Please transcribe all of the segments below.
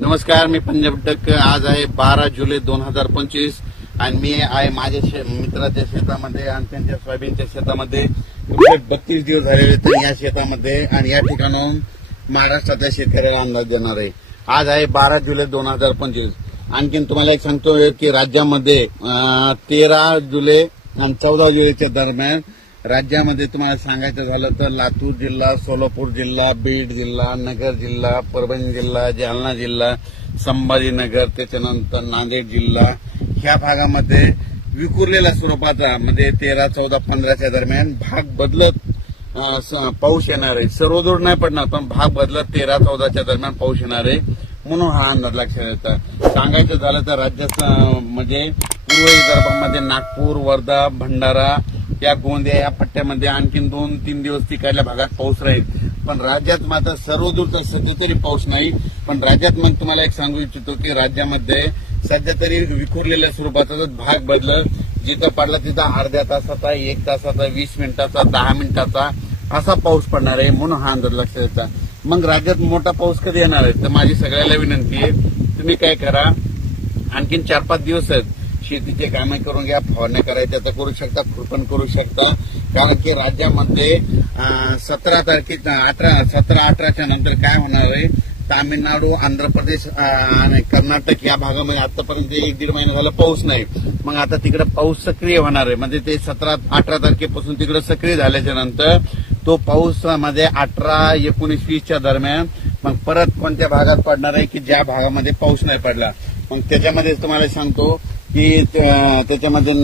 नमस्कार, मी पंजाब डक. आज आहे 12 जुलै 2025 आणि मी आहे माझ्या मित्राच्या शेतामध्ये आणि त्यांच्या सोयाबीनच्या शेतामध्ये. 32 दिवस झालेले तर या शेतामध्ये आणि या ठिकाणाहून महाराष्ट्रातल्या शेतकऱ्याला अंदाज देणार आहे. आज आहे 12 जुलै 2025. आणखीन तुम्हाला एक सांगतो की राज्यामध्ये 13 जुलै आणि 14 जुलैच्या दरम्यान राज्यामध्ये तुम्हाला सांगायचं झालं तर लातूर जिल्हा, सोलापूर जिल्हा, बीड जिल्हा, नगर जिल्हा, परभणी जिल्हा, जालना जिल्हा, संभाजीनगर, त्याच्यानंतर नांदेड जिल्हा ह्या भागामध्ये विखुरलेल्या स्वरूपाचा म्हणजे 13, 14, 15च्या दरम्यान भाग बदलत पाऊस येणार आहे. सर्वदूर नाही पडणार पण भाग बदलत 13, 14च्या दरम्यान पाऊस येणार आहे म्हणून हा अंदाज लक्षात येतात. सांगायचं झालं तर राज्यात म्हणजे पूर्व विदर्भामध्ये नागपूर, वर्धा, भंडारा या गोंदिया या पट्ट्यामध्ये आणखीन 2-3 दिवस तिकडल्या भागात पाऊस राहील. पण राज्यात मात्र सर्वदूरचा सध्या तरी पाऊस नाही. पण राज्यात मग तुम्हाला एक सांगू इच्छितो की राज्यामध्ये सध्या तरी विखुरलेल्या स्वरूपाचा भाग बदलत जिथं पडला तिथं अर्ध्या तासाचा, 1 तासाचा, 20 मिनिटाचा, 10 मिनिटाचा असा पाऊस पडणार आहे म्हणून हा अंदाज लक्षात येतात. मग राज्यात मोठा पाऊस कधी येणार आहे तर माझी सगळ्याला विनंती आहे, तुम्ही काय करा, आणखीन 4-5 दिवस आहेत, शेतीचे कामे करून घ्या, फवारण्या करायच्या तर करू शकता, खुरपण करू शकता. कारण की राज्यामध्ये 17-18च्या नंतर काय होणार आहे, तामिळनाडू, आंध्र प्रदेश आणि कर्नाटक या भागामध्ये आतापर्यंत 1-1.5 महिना झाला पाऊस नाही. मग आता तिकडे पाऊस सक्रिय होणार आहे. म्हणजे ते 17-18 तारखेपासून तिकडे सक्रिय झाल्याच्या नंतर तो पाऊस मध्ये 18, 19, 20च्या दरम्यान मग परत कोणत्या भागात पडणार आहे की ज्या भागामध्ये पाऊस नाही पडला. मग त्याच्यामध्ये तुम्हाला सांगतो की त्याच्यामध्ये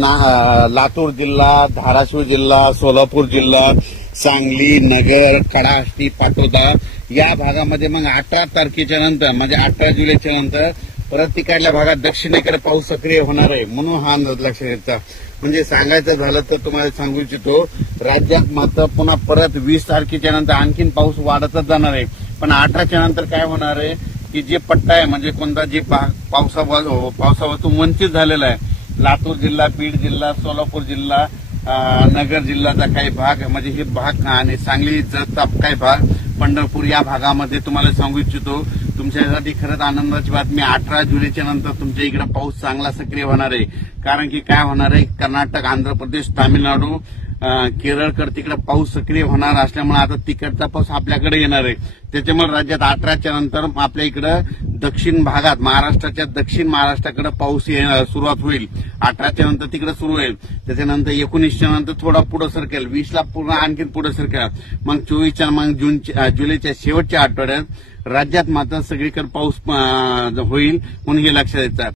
लातूर जिल्हा, धाराशिव जिल्हा, सोलापूर जिल्हा, सांगली, नगर, कडाष्टी, पाटोदा या भागामध्ये मग 18 तारखेच्या नंतर म्हणजे 18 जुलैच्या नंतर परत तिकडल्या भागात दक्षिणेकडे पाऊस सक्रिय होणार आहे म्हणून हा अंदाज लक्षात येतात. म्हणजे सांगायचं झालं तर तुम्हाला सांगू इच्छितो राज्यात मात्र पुन्हा परत 20 तारखेच्या नंतर आणखीन पाऊस वाढतच जाणार आहे. पण 18च्या नंतर काय होणार आहे की जे पट्टा आहे म्हणजे कोणता जे पावसापासून वंचित झालेला आहे, लातूर जिल्हा, बीड जिल्हा, सोलापूर जिल्हा, नगर जिल्ह्याचा काही भाग म्हणजे हे भाग आणि सांगली जतचा काही भाग, पंढरपूर या भागामध्ये तुम्हाला सांगू इच्छितो तुमच्यासाठी खरंच आनंदाची बातमी. 18 जुलैच्या नंतर तुमच्या इकडे पाऊस चांगला सक्रिय होणार आहे. कारण की काय होणार आहे, कर्नाटक, आंध्र प्रदेश, तामिळनाडू, केरळकडे तिकडे पाऊस सक्रिय होणार असल्यामुळे आता तिकडचा पाऊस आपल्याकडे येणार आहे. त्याच्यामुळे राज्यात 18च्या नंतर आपल्या इकडे दक्षिण भागात महाराष्ट्राच्या दक्षिण महाराष्ट्राकडे पाऊस सुरुवात होईल. 18च्या नंतर तिकडे सुरू होईल. त्याच्यानंतर 19च्या नंतर थोडा पुढे सरकेल, 20ला पूर्ण आणखीन पुढे सरकेल. मग 24च्या मग जुलैच्या शेवटच्या आठवड्यात राज्यात मात्र सगळीकडे पाऊस होईल म्हणून हे लक्षात येतं.